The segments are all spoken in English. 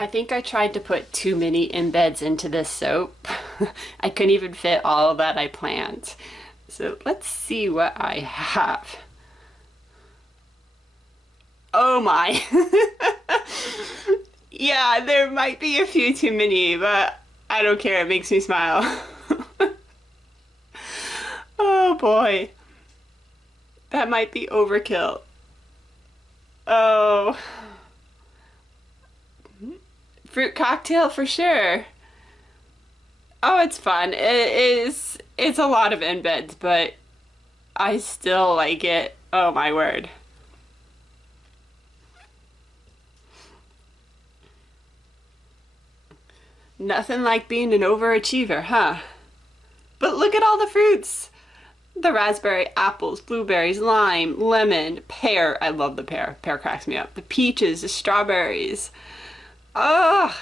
I think I tried to put too many embeds into this soap. I couldn't even fit all that I planned. So let's see what I have. Oh my. Yeah, there might be a few too many, but I don't care. It makes me smile. Oh boy. That might be overkill. Oh. Fruit cocktail for sure. Oh, it's fun. It's a lot of embeds, but I still like it. Oh my word. Nothing like being an overachiever, huh? But look at all the fruits. The raspberry, apples, blueberries, lime, lemon, pear. I love the pear. Pear cracks me up. The peaches, the strawberries. Oh,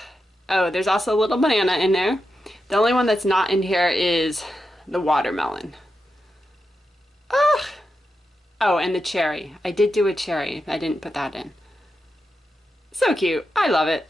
oh, there's also a little banana in there. The only one that's not in here is the watermelon. Oh, oh, and the cherry. I did do a cherry. I didn't put that in. So cute. I love it.